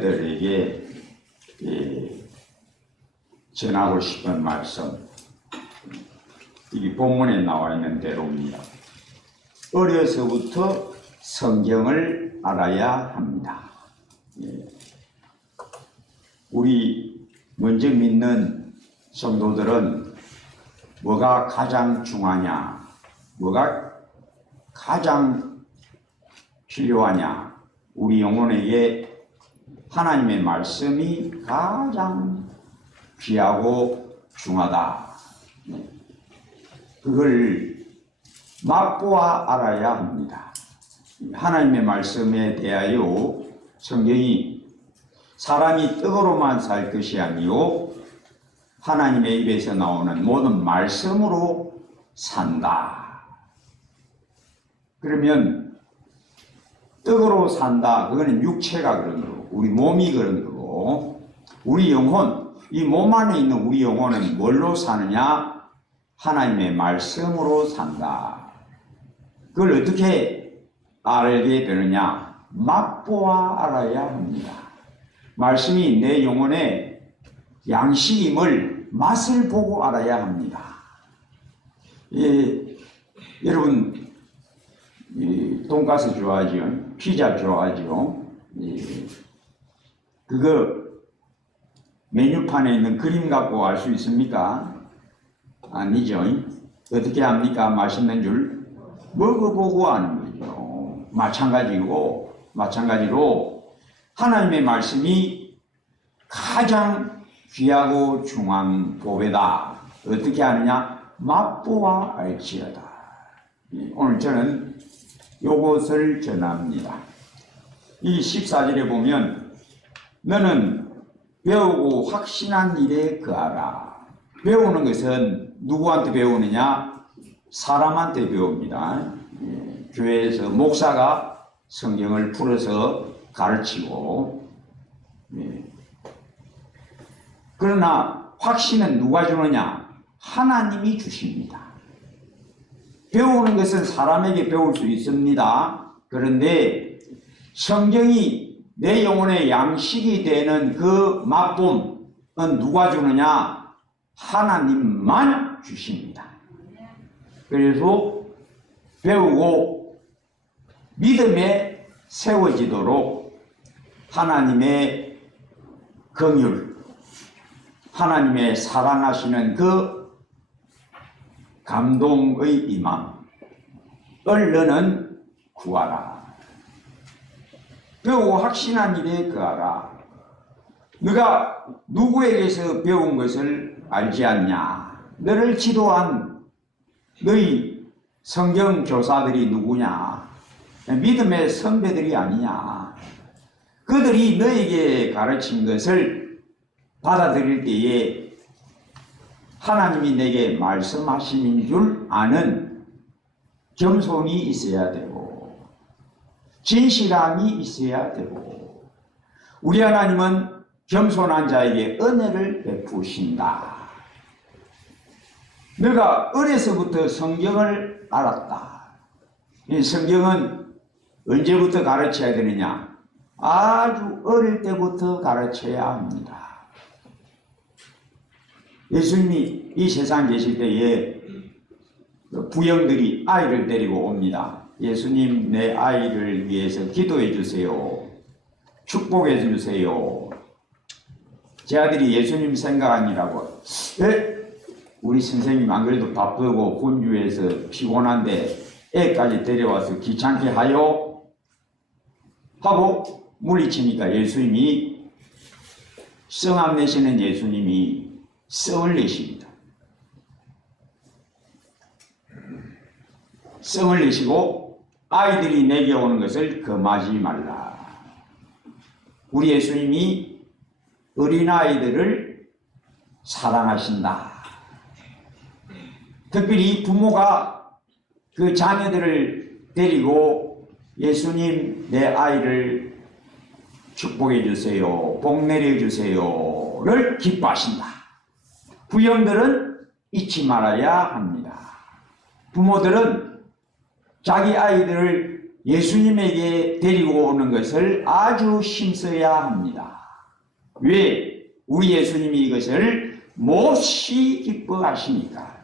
들에게 전하고 싶은 말씀, 이 본문에 나와 있는 대로입니다. 어려서부터 성경을 알아야 합니다. 우리 먼저 믿는 성도들은 뭐가 가장 중요하냐, 뭐가 가장 필요하냐, 우리 영혼에게 하나님의 말씀이 가장 귀하고 중하다. 그걸 맛보아 알아야 합니다. 하나님의 말씀에 대하여 성경이 사람이 떡으로만 살 것이 아니요 하나님의 입에서 나오는 모든 말씀으로 산다. 그러면 떡으로 산다, 그거는 육체가 그런 거고 우리 몸이 그런 거고, 우리 영혼, 이 몸 안에 있는 우리 영혼은 뭘로 사느냐? 하나님의 말씀으로 산다. 그걸 어떻게 알게 되느냐? 맛보아 알아야 합니다. 말씀이 내 영혼의 양식임을 맛을 보고 알아야 합니다. 여러분 돈가스 좋아하죠? 피자 좋아하죠? 그거 메뉴판에 있는 그림 갖고 알 수 있습니까? 아니죠. 어떻게 합니까? 맛있는 줄 먹어보고 아는 거죠. 마찬가지로 하나님의 말씀이 가장 귀하고 중요한 보배다. 어떻게 하느냐? 맛보아 알지어다. 오늘 저는 요것을 전합니다. 이 14절에 보면 너는 배우고 확신한 일에 거하라. 배우는 것은 누구한테 배우느냐? 사람한테 배웁니다. 교회에서 목사가 성경을 풀어서 가르치고, 그러나 확신은 누가 주느냐? 하나님이 주십니다. 배우는 것은 사람에게 배울 수 있습니다. 그런데 성경이 내 영혼의 양식이 되는 그 맛봄은 누가 주느냐? 하나님만 주십니다. 그래서 배우고 믿음에 세워지도록 하나님의 긍휼, 하나님의 사랑하시는 그 감동의 임함을 너는 구하라. 배우고 확신한 일에 거하라. 네가 누구에게서 배운 것을 알지 않냐? 너를 지도한 너희 성경 교사들이 누구냐? 믿음의 선배들이 아니냐? 그들이 너에게 가르친 것을 받아들일 때에 하나님이 내게 말씀하시는 줄 아는 겸손이 있어야 되고 진실함이 있어야 되고, 우리 하나님은 겸손한 자에게 은혜를 베푸신다. 너가 어려서부터 성경을 알았다. 이 성경은 언제부터 가르쳐야 되느냐? 아주 어릴 때부터 가르쳐야 합니다. 예수님이 이 세상 계실 때에 부형들이 아이를 데리고 옵니다. 예수님, 내 아이를 위해서 기도해 주세요. 축복해 주세요. 제 아들이 예수님 생각하니라고. 우리 선생님 안 그래도 바쁘고 군주에서 피곤한데 애까지 데려와서 귀찮게 하요? 하고 물리치니까 예수님이, 성함 내시는 예수님이 성을 내십니다. 성을 내시고 아이들이 내게 오는 것을 금하지 말라. 우리 예수님이 어린아이들을 사랑하신다. 특별히 부모가 그 자녀들을 데리고 예수님, 내 아이를 축복해 주세요, 복 내려 주세요를 기뻐하신다. 부형들은 잊지 말아야 합니다. 부모들은 자기 아이들을 예수님에게 데리고 오는 것을 아주 힘써야 합니다. 왜? 우리 예수님이 이것을 몹시 기뻐하시니까.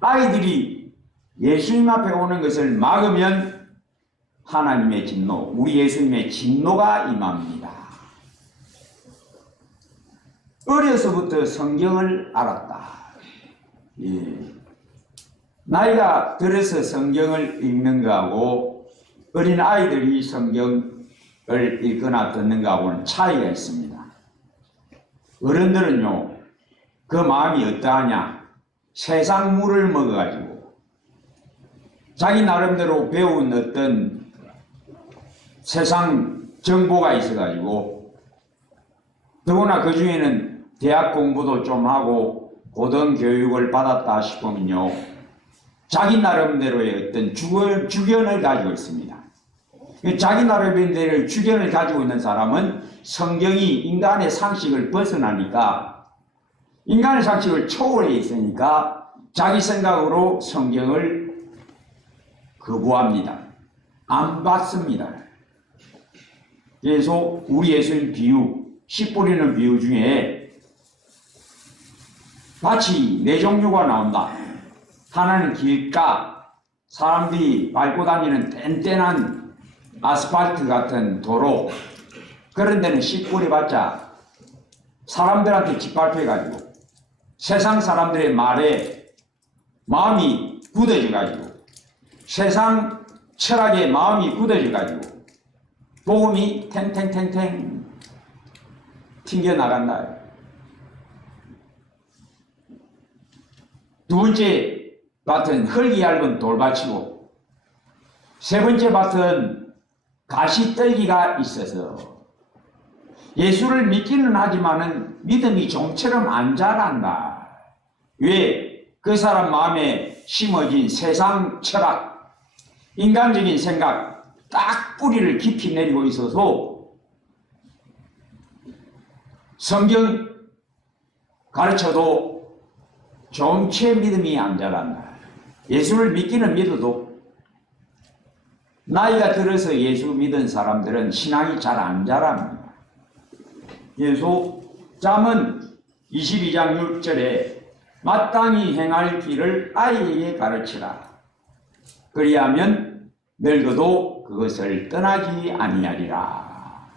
아이들이 예수님 앞에 오는 것을 막으면 하나님의 진노, 우리 예수님의 진노가 임합니다. 어려서부터 성경을 알았다. 예. 나이가 들어서 성경을 읽는 거하고 어린 아이들이 성경을 읽거나 듣는 거하고는 차이가 있습니다. 어른들은요, 그 마음이 어떠하냐? 세상 물을 먹어가지고 자기 나름대로 배운 어떤 세상 정보가 있어가지고, 더구나 그 중에는 대학 공부도 좀 하고 고등교육을 받았다 싶으면요, 자기 나름대로의 어떤 주견을 가지고 있습니다. 자기 나름대로의 주견을 가지고 있는 사람은 성경이 인간의 상식을 벗어나니까, 인간의 상식을 초월해 있으니까 자기 생각으로 성경을 거부합니다. 안 받습니다. 그래서 우리 예수님 비유, 씨 뿌리는 비유 중에 밭이 네 종류가 나온다. 하나는 길가, 사람들이 밟고 다니는 뗀뗀한 아스팔트 같은 도로, 그런 데는 씨 뿌려봤자 사람들한테 짓밟혀가지고 세상 사람들의 말에 마음이 굳어져가지고, 세상 철학에 마음이 굳어져가지고 복음이 탱탱탱탱 튕겨나간다. 두 번째 밭은 흙이 얇은 돌밭이고, 세 번째 밭은 가시떨기가 있어서 예수를 믿기는 하지만은 믿음이 좀처럼 안 자란다. 왜? 그 사람 마음에 심어진 세상 철학, 인간적인 생각 딱 뿌리를 깊이 내리고 있어서 성경 가르쳐도 정체 믿음이 안 자란다. 예수를 믿기는 믿어도 나이가 들어서 예수 믿은 사람들은 신앙이 잘 안 자랍니다. 예수 잠언 22장 6절에 마땅히 행할 길을 아이에게 가르치라. 그리하면 늙어도 그것을 떠나지 아니하리라.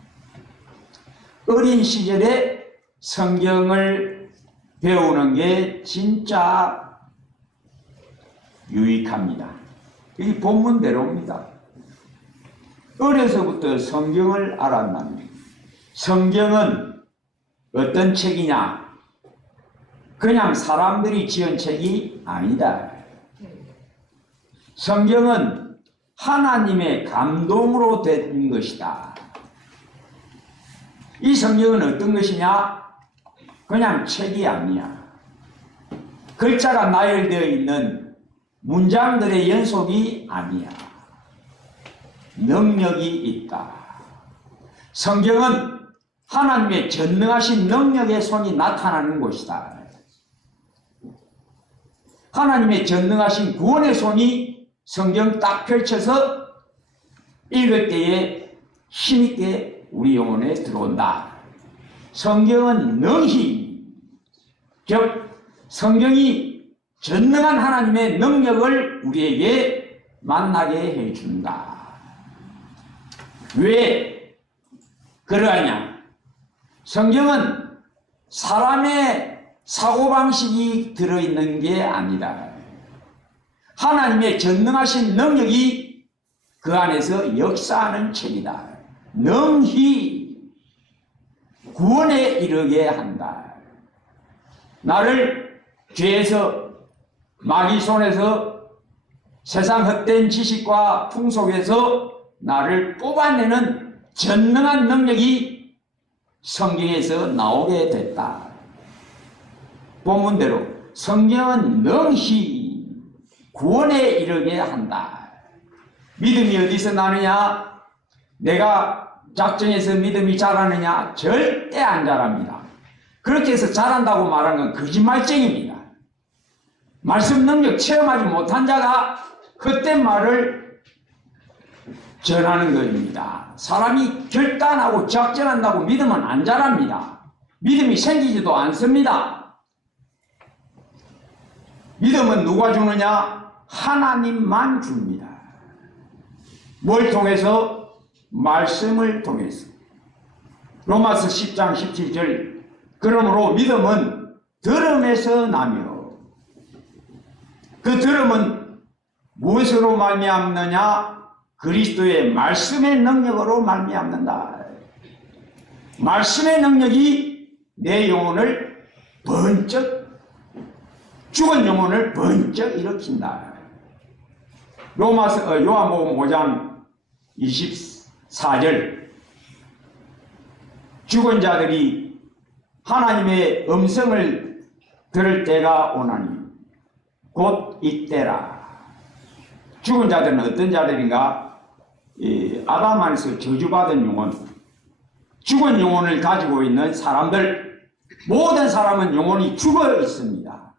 어린 시절에 성경을 배우는 게 진짜 유익합니다. 이 본문대로입니다. 어려서부터 성경을 알았나니, 성경은 어떤 책이냐? 그냥 사람들이 지은 책이 아니다. 성경은 하나님의 감동으로 된 것이다. 이 성경은 어떤 것이냐? 그냥 책이 아니야. 글자가 나열되어 있는 문장들의 연속이 아니야. 능력이 있다. 성경은 하나님의 전능하신 능력의 손이 나타나는 곳이다. 하나님의 전능하신 구원의 손이 성경 딱 펼쳐서 읽을 때에 힘있게 우리 영혼에 들어온다. 성경은 능히, 즉 성경이 전능한 하나님의 능력을 우리에게 만나게 해준다. 왜 그러하냐? 성경은 사람의 사고방식이 들어있는 게 아니다. 하나님의 전능하신 능력이 그 안에서 역사하는 책이다. 능히 구원에 이르게 한다. 나를 죄에서, 마귀 손에서, 세상 헛된 지식과 풍속에서 나를 뽑아내는 전능한 능력이 성경에서 나오게 됐다. 본문대로 성경은 능히 구원에 이르게 한다. 믿음이 어디서 나느냐? 내가 작정해서 믿음이 자라느냐? 절대 안 자랍니다. 그렇게 해서 자란다고 말하는 건 거짓말쟁입니다. 말씀 능력 체험하지 못한 자가 헛된 말을 전하는 것입니다. 사람이 결단하고 작전한다고 믿으면 안 자랍니다. 믿음이 생기지도 않습니다. 믿음은 누가 주느냐? 하나님만 줍니다. 뭘 통해서? 말씀을 통해서. 로마서 10장 17절 그러므로 믿음은 들음에서 나며 그 들음은 무엇으로 말미암느냐? 그리스도의 말씀의 능력으로 말미암는다. 말씀의 능력이 내 영혼을 번쩍 죽은 영혼을 번쩍 일으킨다. 요한복음 5장 24절 죽은 자들이 하나님의 음성을 들을 때가 오나니 곧 이때라. 죽은 자들은 어떤 자들인가? 아담 안에서 저주받은 영혼, 죽은 영혼을 가지고 있는 사람들, 모든 사람은 영혼이 죽어 있습니다.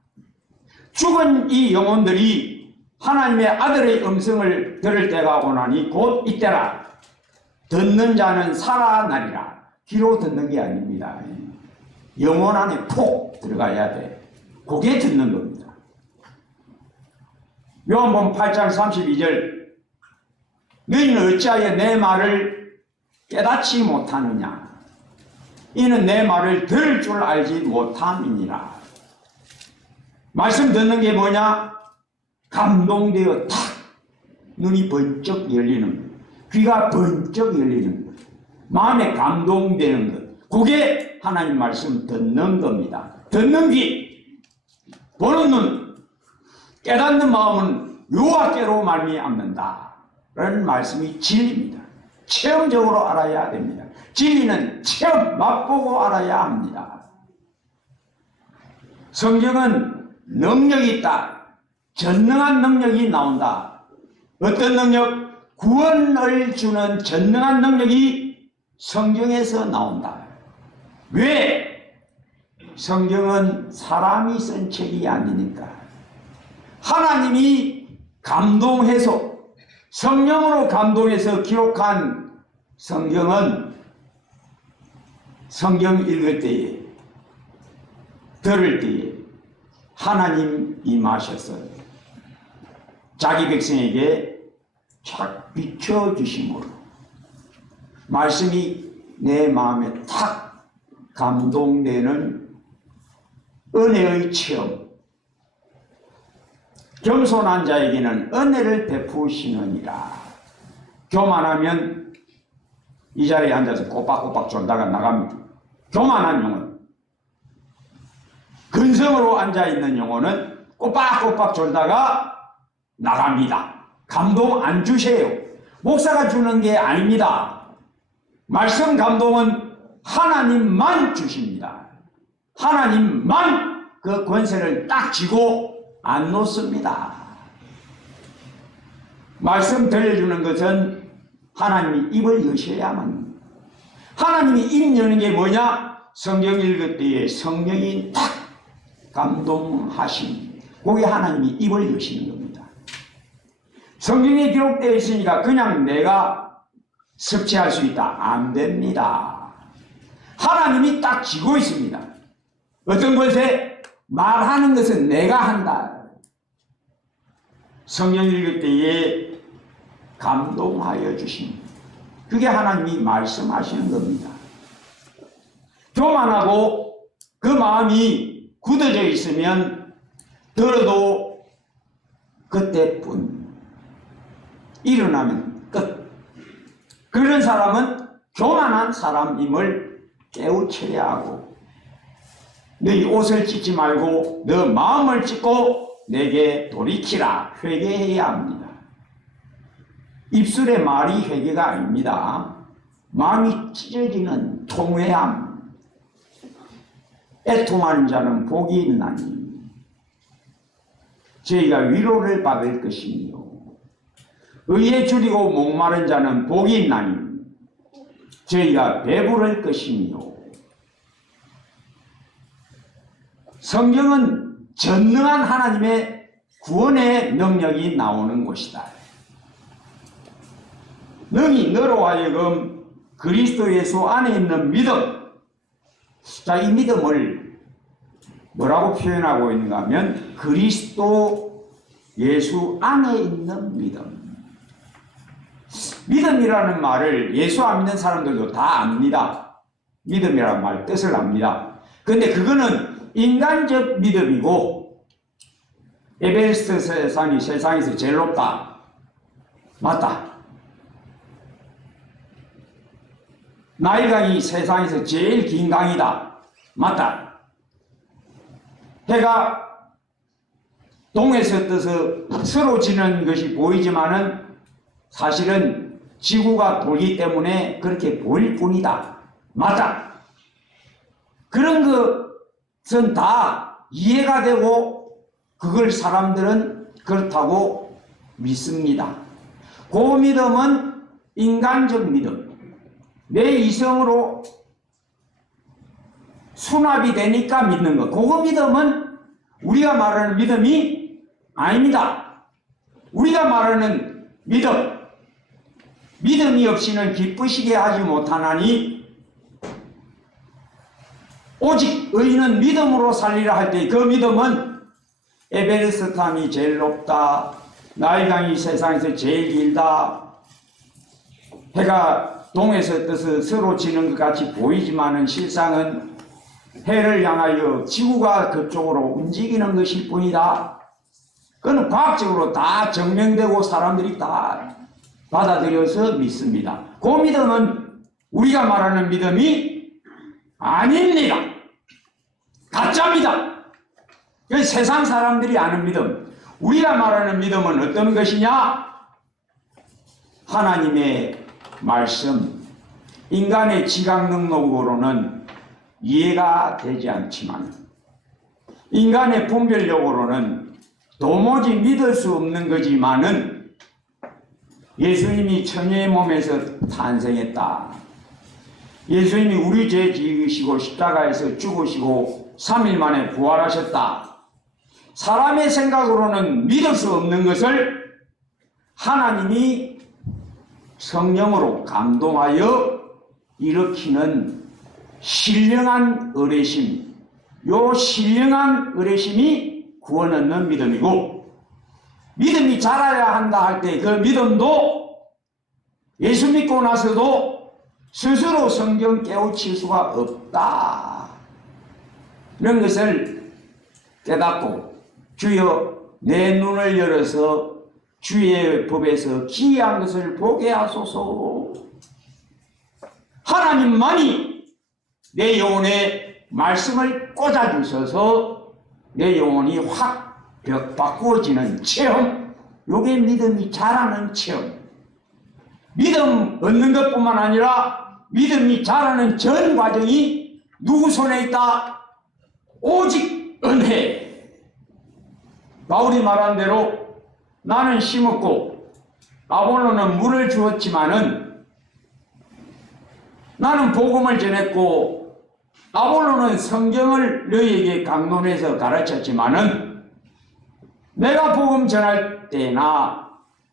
죽은 이 영혼들이 하나님의 아들의 음성을 들을 때가 오나니 곧 이때라. 듣는 자는 살아나리라. 귀로 듣는 게 아닙니다. 영혼 안에 폭 들어가야 돼. 그게 듣는 겁니다. 요한복음 8장 32절 너희는 어찌하여 내 말을 깨닫지 못하느냐? 이는 내 말을 들을 줄 알지 못함이니라. 말씀 듣는 게 뭐냐? 감동되어 탁 눈이 번쩍 열리는 것, 귀가 번쩍 열리는 것, 마음에 감동되는 것, 그게 하나님 말씀 듣는 겁니다. 듣는 귀, 보는 눈, 깨닫는 마음은 유학계로 말미암는다 라는 말씀이 진리입니다. 체험적으로 알아야 됩니다. 진리는 체험, 맛보고 알아야 합니다. 성경은 능력이 있다. 전능한 능력이 나온다. 어떤 능력? 구원을 주는 전능한 능력이 성경에서 나온다. 왜? 성경은 사람이 쓴 책이 아니니까. 하나님이 감동해서 성령으로 감동해서 기록한 성경은 성경 읽을 때에 들을 때에 하나님 임하셔서 자기 백성에게 착 비춰주심으로 말씀이 내 마음에 탁 감동되는 은혜의 체험, 겸손한 자에게는 은혜를 베푸시느니라. 교만하면 이 자리에 앉아서 꼬박꼬박 졸다가 나갑니다. 교만한 영혼, 근성으로 앉아있는 영혼은 꼬박꼬박 졸다가 나갑니다. 감동 안 주세요. 목사가 주는 게 아닙니다. 말씀 감동은 하나님만 주십니다. 하나님만 그 권세를 딱 쥐고 안 놓습니다. 말씀 들려주는 것은 하나님이 입을 여셔야만. 하나님이 입 여는 게 뭐냐? 성경 읽을 때에 성령이 딱 감동하심. 그게 하나님이 입을 여시는 겁니다. 성경에 기록되어 있으니까 그냥 내가 섭취할 수 있다. 안 됩니다. 하나님이 딱 쥐고 있습니다. 어떤 것에? 말하는 것은 내가 한다. 성경 읽을 때에 감동하여 주신, 그게 하나님이 말씀하시는 겁니다. 교만하고 그 마음이 굳어져 있으면 들어도 그때뿐, 일어나면 끝. 그런 사람은 교만한 사람임을 깨우쳐야 하고, 너희 옷을 찢지 말고 너 마음을 찢고 내게 돌이키라. 회개해야 합니다. 입술의 말이 회개가 아닙니다. 마음이 찢어지는 통회함. 애통하는 자는 복이 있나니 저희가 위로를 받을 것이며 의에 줄이고 목마른 자는 복이 있나니 저희가 배부를 것이며. 성경은 전능한 하나님의 구원의 능력이 나오는 곳이다. 능히 너로 하여금 그리스도 예수 안에 있는 믿음. 자, 이 믿음을 뭐라고 표현하고 있는가 하면 그리스도 예수 안에 있는 믿음. 믿음이라는 말을 예수 안 믿는 사람들도 다 압니다. 믿음이라는 말 뜻을 압니다. 근데 그거는 인간적 믿음이고 에베레스트 산이 세상에서 제일 높다. 맞다. 나일강이 세상에서 제일 긴 강이다. 맞다. 해가 동에서 떠서 서로 지는 것이 보이지만은 사실은 지구가 돌기 때문에 그렇게 보일 뿐이다. 맞다. 그런 것은 다 이해가 되고 그걸 사람들은 그렇다고 믿습니다. 그 믿음은 인간적 믿음. 내 이성으로 수납이 되니까 믿는 것. 그 믿음은 우리가 말하는 믿음이 아닙니다. 우리가 말하는 믿음이 없이는 기쁘시게 하지 못하나니 오직 의인은 믿음으로 살리라 할 때 그 믿음은 에베레스트 산이 제일 높다. 나일강이 세상에서 제일 길다. 해가 동에서 떠서 서로 지는 것 같이 보이지만은 실상은 해를 향하여 지구가 그쪽으로 움직이는 것일 뿐이다. 그건 과학적으로 다 증명되고 사람들이 다 받아들여서 믿습니다. 그 믿음은 우리가 말하는 믿음이 아닙니다. 가짜입니다. 세상 사람들이 아는 믿음. 우리가 말하는 믿음은 어떤 것이냐? 하나님의 말씀, 인간의 지각 능력으로는 이해가 되지 않지만 인간의 분별력으로는 도무지 믿을 수 없는 거지만은 예수님이 처녀의 몸에서 탄생했다. 예수님이 우리 죄 지으시고 십자가에서 죽으시고 3일 만에 부활하셨다. 사람의 생각으로는 믿을 수 없는 것을 하나님이 성령으로 감동하여 일으키는 신령한 의뢰심, 요 신령한 의뢰심이 구원 얻는 믿음이고, 믿음이 자라야 한다 할 때 그 믿음도 예수 믿고 나서도 스스로 성경 깨우칠 수가 없다. 이런 것을 깨닫고 주여 내 눈을 열어서 주의 법에서 기이한 것을 보게 하소서. 하나님만이 내 영혼에 말씀을 꽂아주셔서 내 영혼이 확 바꾸어지는 체험, 요게 믿음이 자라는 체험. 믿음 얻는 것뿐만 아니라 믿음이 자라는 전 과정이 누구 손에 있다? 오직 은혜. 바울이 말한 대로 나는 심었고 아볼로는 물을 주었지만은, 나는 복음을 전했고 아볼로는 성경을 너희에게 강론해서 가르쳤지만은, 내가 복음 전할 때나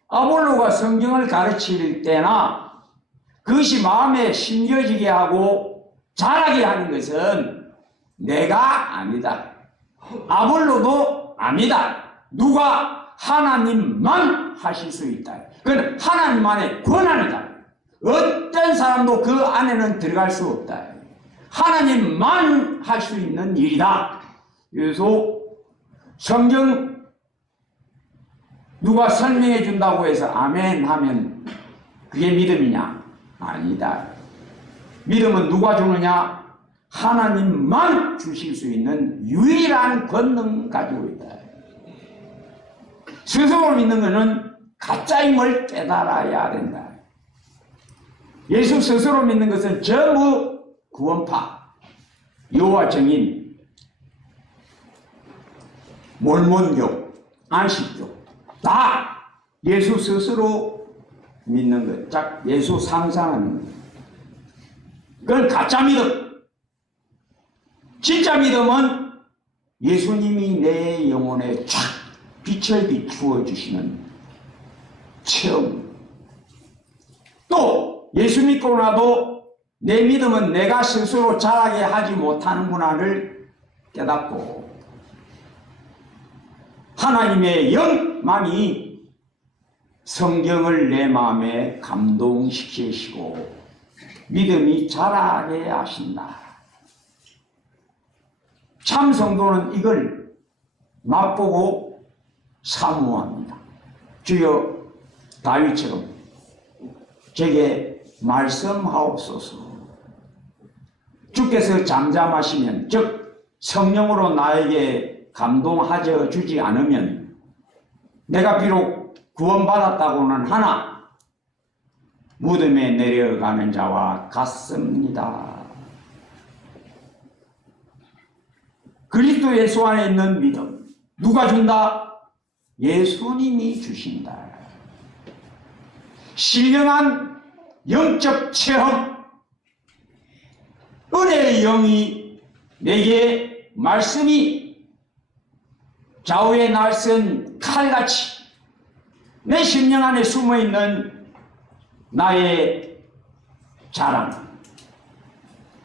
아볼로가 성경을 가르칠 때나 그것이 마음에 심겨지게 하고 자라게 하는 것은 내가 아니다. 아볼로도 아니다. 누가? 하나님만 하실 수 있다. 그건 하나님만의 권한이다. 어떤 사람도 그 안에는 들어갈 수 없다. 하나님만 할 수 있는 일이다. 그래서 성경 누가 설명해 준다고 해서 아멘 하면 그게 믿음이냐? 아니다. 믿음은 누가 주느냐? 하나님만 주실 수 있는 유일한 권능 가지고 있다. 스스로 믿는 것은 가짜임을 깨달아야 된다. 예수 스스로 믿는 것은 전부 구원파, 여호와 증인, 몰몬교, 안식교 다 예수 스스로 믿는 것, 예수 상상하는 것. 그건 가짜 믿음. 진짜 믿음은 예수님이 내 영혼에 촥 빛을 비추어 주시는 체험. 또 예수 믿고 나도 내 믿음은 내가 스스로 자라게 하지 못하는구나를 깨닫고 하나님의 영만이 성경을 내 마음에 감동시키시고 믿음이 자라게 하신다. 참 성도는 이걸 맛보고 사모합니다. 주여 다윗처럼 제게 말씀하옵소서. 주께서 잠잠하시면, 즉 성령으로 나에게 감동하여 주지 않으면 내가 비록 구원받았다고는 하나 무덤에 내려가는 자와 같습니다. 그리스도 예수 안에 있는 믿음 누가 준다? 예수님이 주신다. 신령한 영적 체험, 은혜의 영이 내게 말씀이 좌우에 날선 칼같이 내 심령 안에 숨어있는 나의 자랑,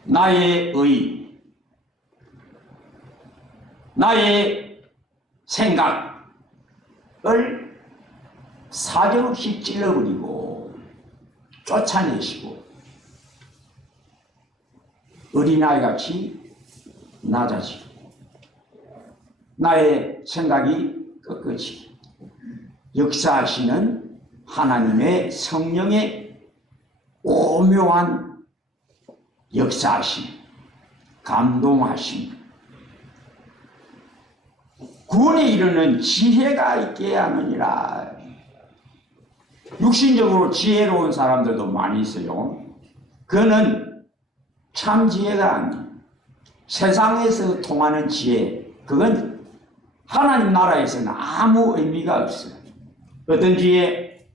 나의 의, 나의 생각을 사정없이 찔러버리고 쫓아내시고 어린아이같이 낮아지고 나의 생각이 꺾어지고 역사하시는 하나님의 성령의 오묘한 역사하심, 감동하심, 구원에 이르는 지혜가 있게 하느니라. 육신적으로 지혜로운 사람들도 많이 있어요. 그거는 참 지혜가 아니에요. 세상에서 통하는 지혜, 그건 하나님 나라에서는 아무 의미가 없어요. 어떤 지혜?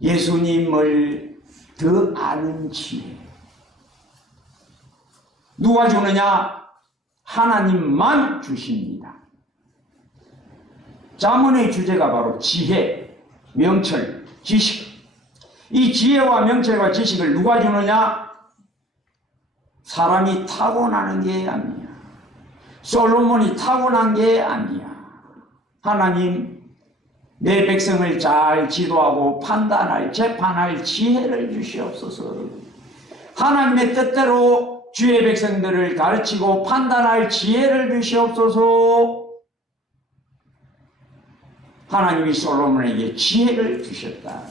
예수님을 더 아는 지혜. 누가 주느냐? 하나님만 주십니다. 잠언의 주제가 바로 지혜, 명철, 지식. 이 지혜와 명철과 지식을 누가 주느냐? 사람이 타고나는 게 아니야. 솔로몬이 타고난 게 아니야. 하나님, 내 백성을 잘 지도하고 판단할, 재판할 지혜를 주시옵소서. 하나님의 뜻대로 주의 백성들을 가르치고 판단할 지혜를 주시옵소서. 하나님이 솔로몬에게 지혜를 주셨다.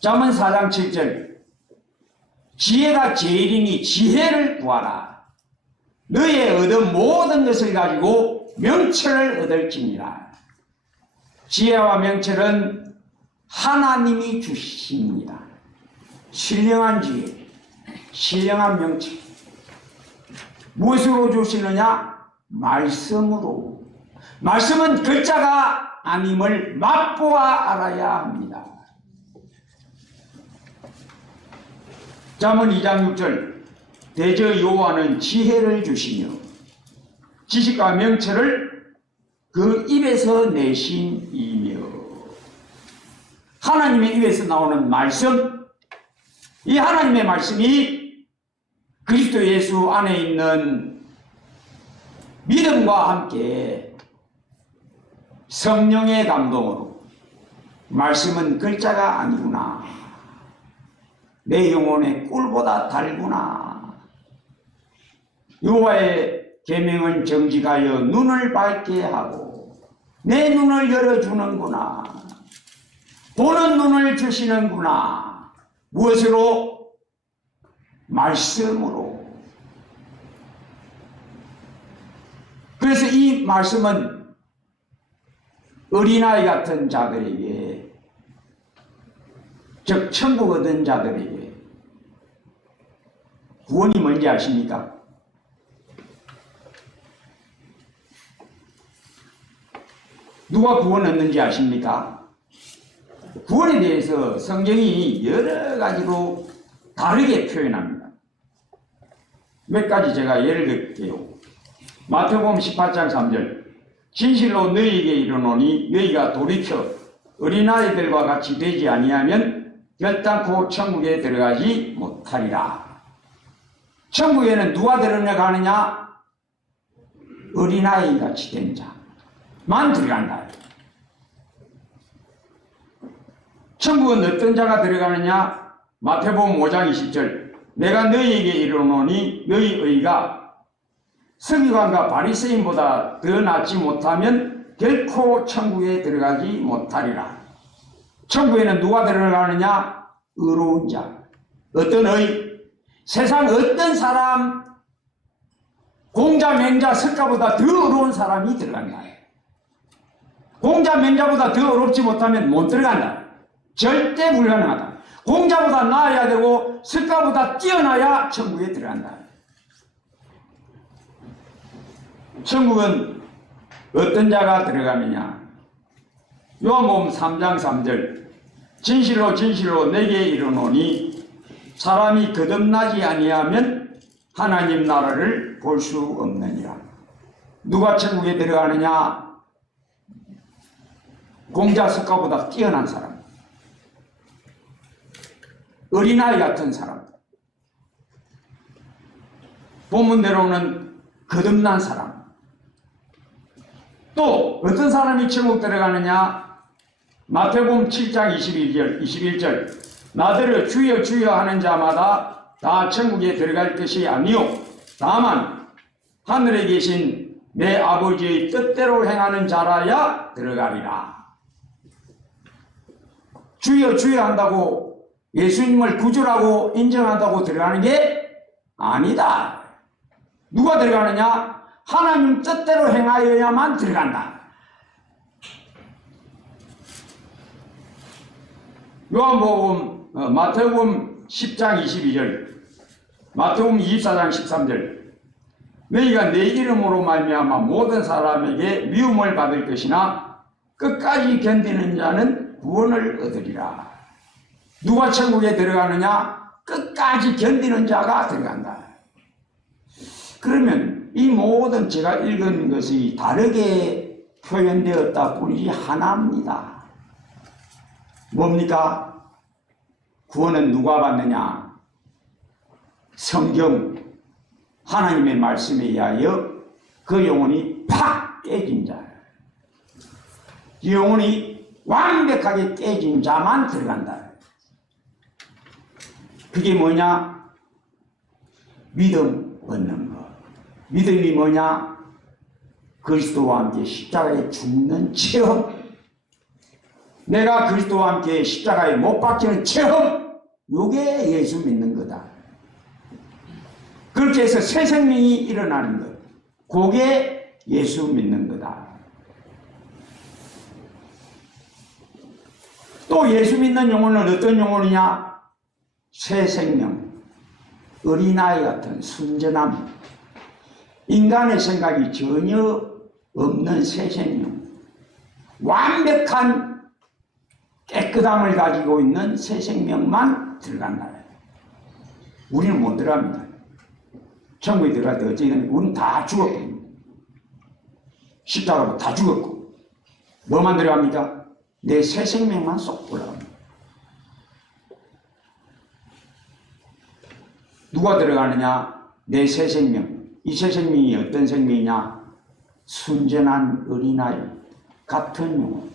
잠언 4장 7절 지혜가 제일이니 지혜를 구하라. 너의 얻은 모든 것을 가지고 명철을 얻을지니라. 지혜와 명철은 하나님이 주십니다. 신령한 지혜, 신령한 명철. 무엇으로 주시느냐? 말씀으로. 말씀은 글자가 아님을 맛보아 알아야 합니다. 잠언 2장 6절 대저 여호와는 지혜를 주시며 지식과 명철을 그 입에서 내신이며. 하나님의 입에서 나오는 말씀, 이 하나님의 말씀이 그리스도 예수 안에 있는 믿음과 함께 성령의 감동으로 말씀은 글자가 아니구나. 내 영혼의 꿀보다 달구나. 여호와의 계명은 정직하여 눈을 밝게 하고 내 눈을 열어주는구나. 보는 눈을 주시는구나. 무엇으로? 말씀으로. 그래서 이 말씀은 어린아이 같은 자들에게, 즉 천국 얻은 자들에게 구원이 뭔지 아십니까? 누가 구원 얻는지 아십니까? 구원에 대해서 성경이 여러 가지로 다르게 표현합니다. 몇 가지 제가 예를 들게요. 마태복음 18장 3절 진실로 너희에게 이르노니 너희가 돌이켜 어린아이들과 같이 되지 아니하면 결단코 천국에 들어가지 못하리라. 천국에는 누가 들어가느냐? 어린아이 같이 된 자만 들어간다. 천국은 어떤 자가 들어가느냐? 마태복음 5장 20절. 내가 너희에게 이르노니 너희 의가 서기관과 바리새인보다 더 낫지 못하면 결코 천국에 들어가지 못하리라. 천국에는 누가 들어가느냐? 의로운 자. 어떤 의? 세상 어떤 사람, 공자, 맹자, 석가보다 더 어려운 사람이 들어간다. 공자, 맹자보다 더 어렵지 못하면 못 들어간다. 절대 불가능하다. 공자보다 나아야 되고 석가보다 뛰어나야 천국에 들어간다. 천국은 어떤 자가 들어가느냐? 요한복음 3장 3절. 진실로 진실로 내게 이르노니 사람이 거듭나지 아니하면 하나님 나라를 볼 수 없느니라. 누가 천국에 들어가느냐? 공자 석가보다 뛰어난 사람, 어린아이 같은 사람, 본문대로는 거듭난 사람. 또 어떤 사람이 천국 들어가느냐? 마태복음 7장 21절. 나더러 주여 주여 하는 자마다 다 천국에 들어갈 것이 아니요 다만 하늘에 계신 내 아버지의 뜻대로 행하는 자라야 들어가리라. 주여 주여 한다고 예수님을 구주라고 인정한다고 들어가는 게 아니다. 누가 들어가느냐? 하나님 뜻대로 행하여야만 들어간다. 요한복음 마태복음 10장 22절, 마태복음 24장 13절. 너희가 내 이름으로 말미암아 모든 사람에게 미움을 받을 것이나 끝까지 견디는 자는 구원을 얻으리라. 누가 천국에 들어가느냐? 끝까지 견디는 자가 들어간다. 그러면 이 모든 제가 읽은 것이 다르게 표현되었다 뿐이지 하나입니다. 뭡니까? 구원은 누가 받느냐? 성경 하나님의 말씀에 의하여 그 영혼이 팍 깨진 자, 영혼이 완벽하게 깨진 자만 들어간다. 그게 뭐냐? 믿음 얻는 것. 믿음이 뭐냐? 그리스도와 함께 십자가에 죽는 체험. 내가 그리스도와 함께 십자가에 못 박히는 체험. 이게 예수 믿는 거다. 그렇게 해서 새 생명이 일어나는 것. 그게 예수 믿는 거다. 또 예수 믿는 영혼은 어떤 영혼이냐? 새 생명, 어린아이 같은 순전함, 인간의 생각이 전혀 없는 새 생명, 완벽한 깨끗함을 가지고 있는 새 생명만 들어간다. 우리는 못 들어갑니다. 천국에 들어갈 때 어찌되면 우리는 다 죽었거든요. 십자가로 다 죽었고 뭐만 들어갑니까? 내 새 생명만 쏙 올라갑니다. 누가 들어가느냐? 내 새 생명. 이 새 생명이 어떤 생명이냐? 순전한 어린아이 같은 영혼.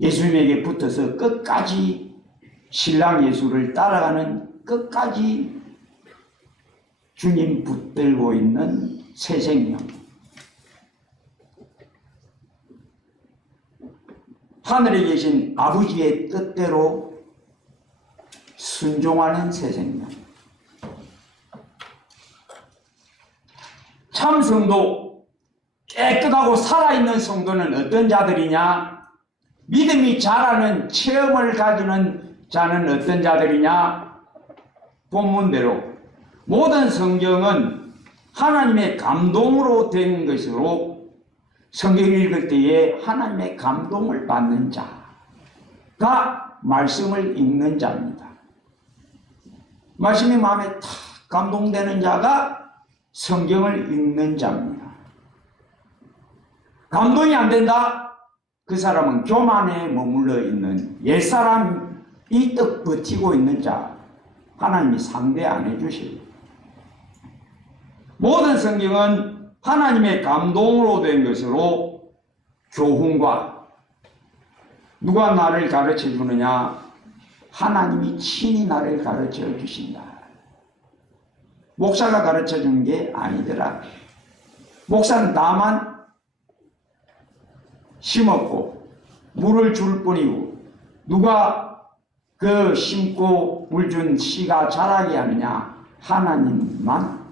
예수님에게 붙어서 끝까지 신랑 예수를 따라가는, 끝까지 주님 붙들고 있는 새 생명. 하늘에 계신 아버지의 뜻대로 순종하는 새 생명. 참 성도, 깨끗하고 살아있는 성도는 어떤 자들이냐? 믿음이 자라는 체험을 가지는 자는 어떤 자들이냐? 본문대로 모든 성경은 하나님의 감동으로 된 것으로 성경을 읽을 때에 하나님의 감동을 받는 자가 말씀을 읽는 자입니다. 말씀이 마음에 탁 감동되는 자가 성경을 읽는 자입니다. 감동이 안 된다? 그 사람은 교만에 머물러 있는 옛사람이 떡 버티고 있는 자, 하나님이 상대 안 해주시고, 모든 성경은 하나님의 감동으로 된 것으로 교훈과 누가 나를 가르쳐 주느냐? 하나님이 친히 나를 가르쳐 주신다. 목사가 가르쳐 준 게 아니더라. 목사는 나만 심었고 물을 줄 뿐이고 누가 그 심고 물 준 씨가 자라게 하느냐? 하나님만.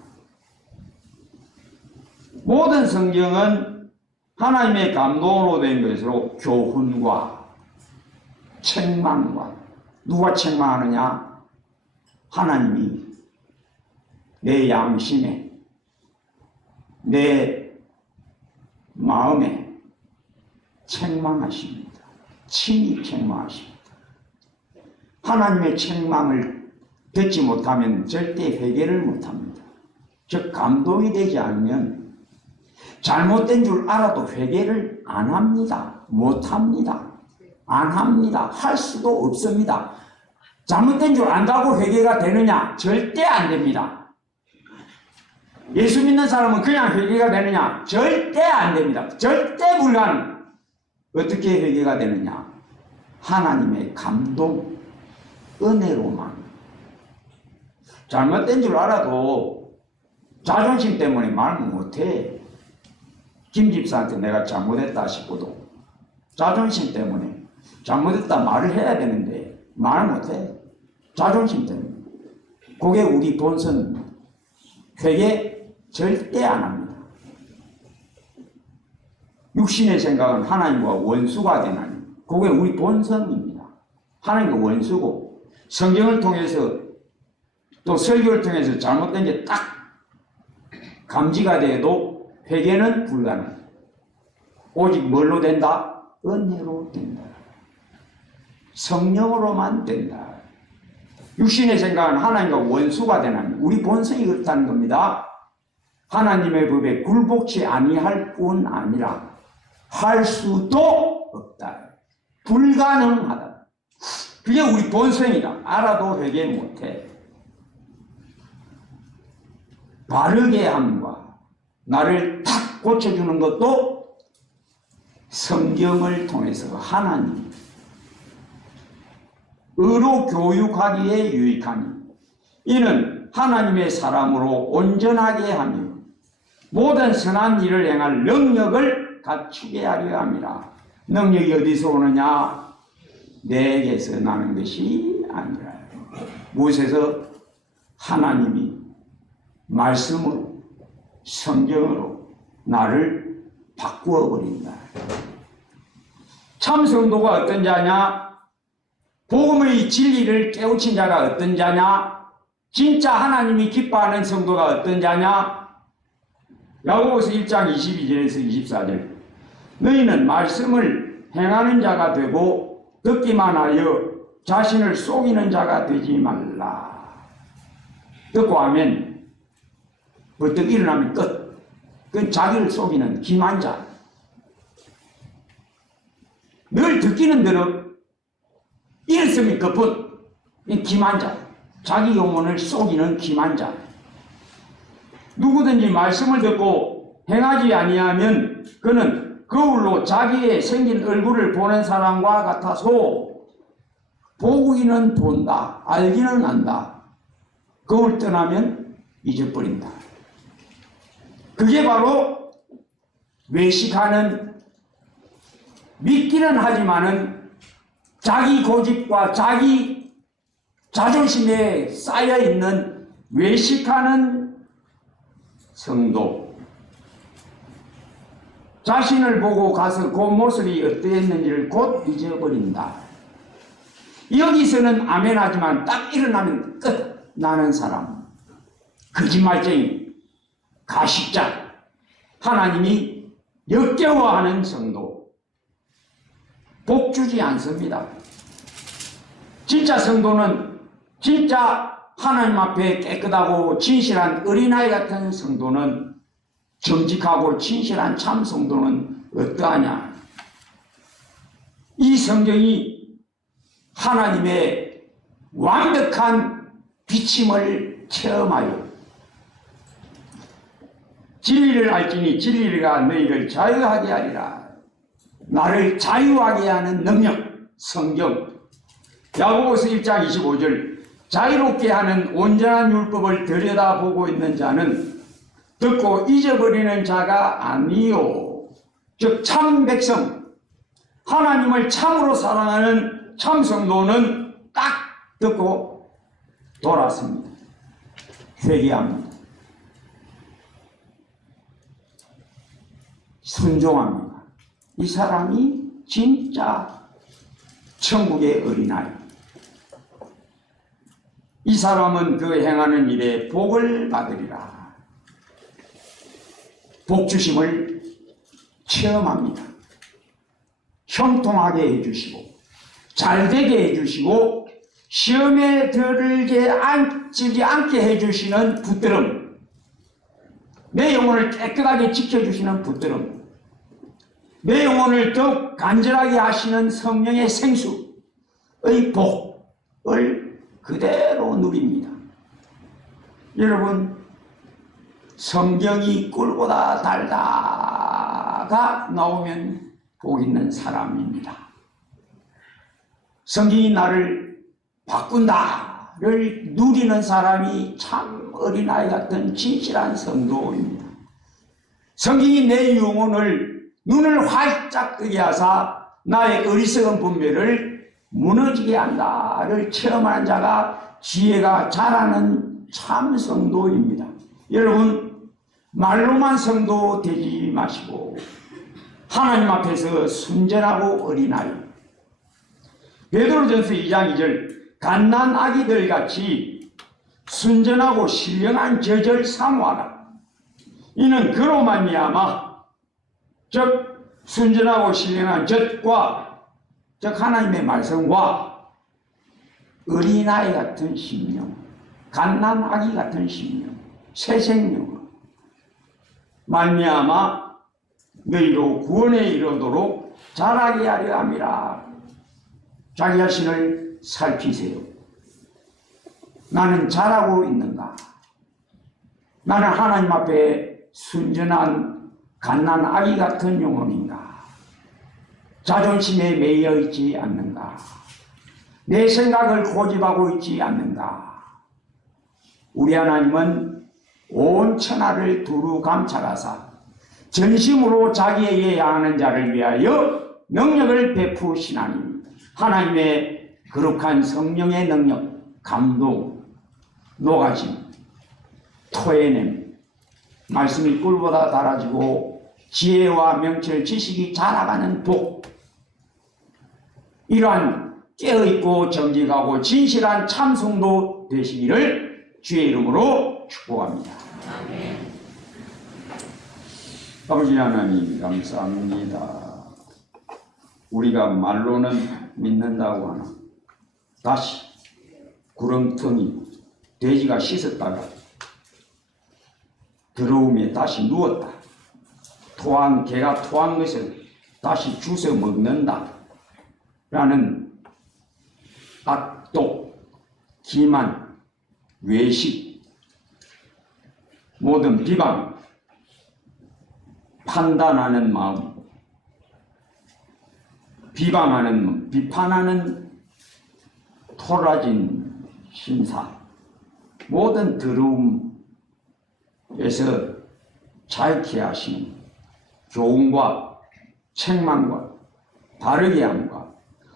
모든 성경은 하나님의 감동으로 된 것으로 교훈과 책망과, 누가 책망하느냐? 하나님이 내 양심에, 내 마음에 책망하십니다. 친히 책망하십니다. 하나님의 책망을 듣지 못하면 절대 회개를 못합니다. 즉 감동이 되지 않으면 잘못된 줄 알아도 회개를 안 합니다. 못합니다. 안 합니다. 할 수도 없습니다. 잘못된 줄 안다고 회개가 되느냐? 절대 안 됩니다. 예수 믿는 사람은 그냥 회개가 되느냐? 절대 안 됩니다. 절대 불가능. 어떻게 회개가 되느냐? 하나님의 감동, 은혜로만. 잘못된 줄 알아도 자존심 때문에 말 못해. 김 집사한테 내가 잘못했다 싶어도 자존심 때문에 잘못했다 말을 해야 되는데 말 못해. 자존심 때문에. 그게 우리 본성. 회개 절대 안 합니다. 육신의 생각은 하나님과 원수가 되나니 그게 우리 본성입니다. 하나님과 원수고, 성경을 통해서 또 설교를 통해서 잘못된 게 딱 감지가 돼도 회개는 불가능. 오직 뭘로 된다? 은혜로 된다. 성령으로만 된다. 육신의 생각은 하나님과 원수가 되나니 우리 본성이 그렇다는 겁니다. 하나님의 법에 굴복치 아니할 뿐 아니라 할 수도 없다. 불가능하다. 그게 우리 본성이다. 알아도 회개 못해. 바르게 함과 나를 탁 고쳐주는 것도 성경을 통해서 하나님 의로 교육하기에 유익하니 이는 하나님의 사람으로 온전하게 하며 모든 선한 일을 행할 능력을 갖추게 하려 함이라. 능력이 어디서 오느냐? 내게서 나는 것이 아니라. 무엇에서? 하나님이 말씀으로, 성경으로 나를 바꾸어 버린다. 참 성도가 어떤 자냐? 복음의 진리를 깨우친 자가 어떤 자냐? 진짜 하나님이 기뻐하는 성도가 어떤 자냐? 야고보서 1장 22절에서 24절. 너희는 말씀을 행하는 자가 되고 듣기만 하여 자신을 속이는 자가 되지 말라. 듣고 하면 벌떡 일어나면 끝. 그건 자기를 속이는 기만 자. 늘 듣기는 대로 일성이 그뿐. 기만 자. 자기 영혼을 속이는 기만 자. 누구든지 말씀을 듣고 행하지 아니하면 그는 거울로 자기의 생긴 얼굴을 보는 사람과 같아서 보기는 본다, 알기는 안다. 거울 떠나면 잊어버린다. 그게 바로 외식하는, 믿기는 하지만은 자기 고집과 자기 자존심에 쌓여있는 외식하는 성도. 자신을 보고 가서 그 모습이 어떠했는지를 곧 잊어버린다. 여기서는 아멘하지만 딱 일어나면 끝 나는 사람. 거짓말쟁이, 가식자, 하나님이 역겨워하는 성도. 복 주지 않습니다. 진짜 성도는, 진짜 하나님 앞에 깨끗하고 진실한 어린아이 같은 성도는, 정직하고 진실한 참 성도는 어떠하냐? 이 성경이 하나님의 완벽한 비침을 체험하여 진리를 알지니 진리가 너희를 자유하게 하리라. 나를 자유하게 하는 능력, 성경. 야고보서 1장 25절 자유롭게 하는 온전한 율법을 들여다보고 있는 자는 듣고 잊어버리는 자가 아니요. 즉 참 백성, 하나님을 참으로 사랑하는 참 성도는 딱 듣고 돌았습니다. 회개합니다. 순종합니다. 이 사람이 진짜 천국의 어린아이. 이 사람은 그 행하는 일에 복을 받으리라. 복주심을 체험합니다. 형통하게 해주시고 잘되게 해주시고 시험에 들지 않게 해주시는 붙들음, 내 영혼을 깨끗하게 지켜주시는 붙들음, 내 영혼을 더욱 간절하게 하시는 성령의 생수의 복을 그대로 누립니다. 여러분, 성경이 꿀보다 달다가 나오면 복 있는 사람입니다. 성경이 나를 바꾼다를 누리는 사람이 참 어린아이 같은 진실한 성도입니다. 성경이 내 영혼을 눈을 활짝 뜨게 하사 나의 어리석은 분별을 무너지게 한다를 체험하는 자가 지혜가 자라는 참 성도입니다. 여러분, 말로만 성도 되지 마시고 하나님 앞에서 순전하고 어린아이, 베드로전서 2장 2절 갓난 아기들 같이 순전하고 신령한 젖을 사모하라. 이는 그로 말미암아 즉 순전하고 신령한 젖과 즉 하나님의 말씀과 어린아이 같은 심령, 갓난 아기 같은 심령, 새 생명으로 말미암아 너희로 구원에 이르도록 자라게 하려 함이라. 자기 자신을 살피세요. 나는 잘하고 있는가? 나는 하나님 앞에 순전한 갓난 아기 같은 영혼인가? 자존심에 매여 있지 않는가? 내 생각을 고집하고 있지 않는가? 우리 하나님은 온 천하를 두루 감찰하사 전심으로 자기에게 향하는 자를 위하여 능력을 베푸시나니 하나님의 거룩한 성령의 능력, 감동, 녹아짐, 토해냄, 말씀이 꿀보다 달아지고 지혜와 명철, 지식이 자라가는 복, 이러한 깨어있고 정직하고 진실한 참성도 되시기를 주의 이름으로 축복합니다. 아멘. 아버지 하나님 감사합니다. 우리가 말로는 믿는다고 하나 다시 구렁텅이 돼지가 씻었다가 더러움에 다시 누웠다. 개가 토한 것을 다시 주워 먹는다. 라는 악독, 기만, 외식, 모든 비방, 판단하는 마음, 비판하는 토라진 심사, 모든 더러움에서 자유케 하시는 교훈과 책망과 바르게 함과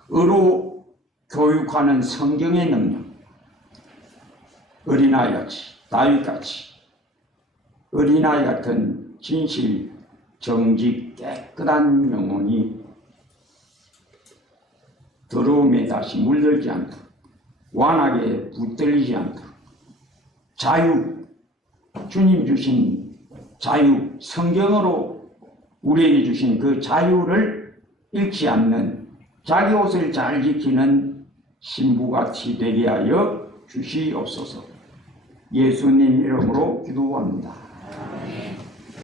의로 교육하는 성경의 능력, 어린아이같이 다윗같이 어린아이 같은 진실, 정직, 깨끗한 영혼이 더러움에 다시 물들지 않도록, 완하게 붙들리지 않도록, 자유, 주님 주신 자유, 성경으로 우리에게 주신 그 자유를 잃지 않는 자기 옷을 잘 지키는 신부같이 되게 하여 주시옵소서. 예수님 이름으로 기도합니다.